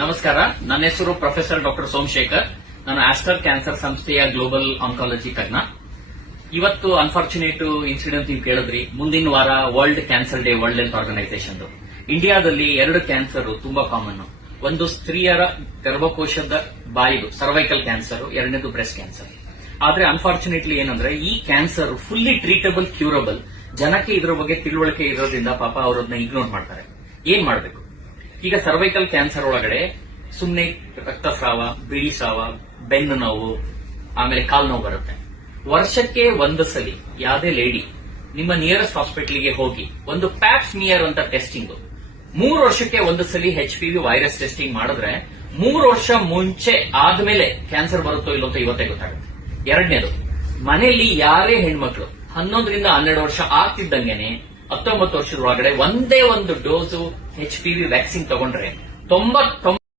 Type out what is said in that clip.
ನಮಸ್ಕಾರ, ನನ್ನ ಹೆಸರು ಪ್ರೊಫೆಸರ್ ಡಾಕ್ಟರ್ ಸೋಮಶೇಖರ್. ನಾನು ಆಸ್ಟರ್ ಕ್ಯಾನ್ಸರ್ ಸಂಸ್ಥೆಯ ಗ್ಲೋಬಲ್ ಆಂಕಾಲಜಿ ತಜ್ಞ. ಇವತ್ತು ಅನ್ಫಾರ್ಚುನೇಟ್ ಇನ್ಸಿಡೆಂಟ್ ನೀವು ಕೇಳಿದ್ರಿ. ಮುಂದಿನ ವಾರ world cancer day, world health organisation. ಇಂಡಿಯಾದಲ್ಲಿ 2 ಕ್ಯಾನ್ಸರ್ ತುಂಬಾ ಕಾಮನ್. ಒಂದು ಸ್ತ್ರೀಯರ ಗರ್ಭಕೋಶದ ಬಾಯಿದು ಸರ್ವೈಕಲ್ ಕ್ಯಾನ್ಸರ್, ಎರಡನೇದು ಬ್ರೆಸ್ಟ್ ಕ್ಯಾನ್ಸರ್. ಆದ್ರೆ ಅನ್ಫಾರ್ಚುನೇಟ್ಲಿ ಏನಂದ್ರೆ ಈ ಕ್ಯಾನ್ಸರ್ ಫುಲ್ಲಿ ಟ್ರೀಟಬಲ್, ಕ್ಯೂರಬಲ್. ಜನಕ್ಕೆ ಇದರ ಬಗ್ಗೆ ತಿಳುವಳಿಕೆ ಇರೋದ್ರಿಂದ ಪಾಪ ಅವರನ್ನ ಇಗ್ನೋರ್ ಮಾಡ್ತಾರೆ. ಏನ್ ಮಾಡಬೇಕು? ಈಗ ಸರ್ವೈಕಲ್ ಕ್ಯಾನ್ಸರ್ ಒಳಗಡೆ ಸುಮ್ನೆ ರಕ್ತಸ್ರಾವ, ಬಿಳಿ ಸ್ರಾವ, ಬೆನ್ನು ನೋವು, ಆಮೇಲೆ ಕಾಲು ನೋವು ಬರುತ್ತೆ. ವರ್ಷಕ್ಕೆ ಒಂದು ಸಲಿ ಯಾವುದೇ ಲೇಡಿ ನಿಮ್ಮ ನಿಯರೆಸ್ಟ್ ಹಾಸ್ಪಿಟಲ್ಗೆ ಹೋಗಿ ಒಂದು ಪ್ಯಾಪ್ಸ್ಮಿಯರ್ ಅಂತ ಟೆಸ್ಟಿಂಗ್ 3 ವರ್ಷಕ್ಕೆ ಒಂದು ಸಲಿ HPV ವೈರಸ್ ಟೆಸ್ಟಿಂಗ್ ಮಾಡಿದ್ರೆ 3 ವರ್ಷ ಮುಂಚೆ ಆದ್ಮೇಲೆ ಕ್ಯಾನ್ಸರ್ ಬರುತ್ತೋ ಇಲ್ಲೋ ಅಂತ ಇವತ್ತೇ ಗೊತ್ತಾಗುತ್ತೆ. ಎರಡನೇದು, ಮನೆಯಲ್ಲಿ ಯಾರೇ ಹೆಣ್ಮಕ್ಳು 11 ರಿಂದ 12 ವರ್ಷ ಆಗ್ತಿದ್ದಂಗೆನೆ 19 ವರ್ಷದ ಒಳಗಡೆ ಒಂದೇ ಒಂದು ಡೋಸು HPV ವ್ಯಾಕ್ಸಿನ್ ತಗೊಂಡ್ರೆ 99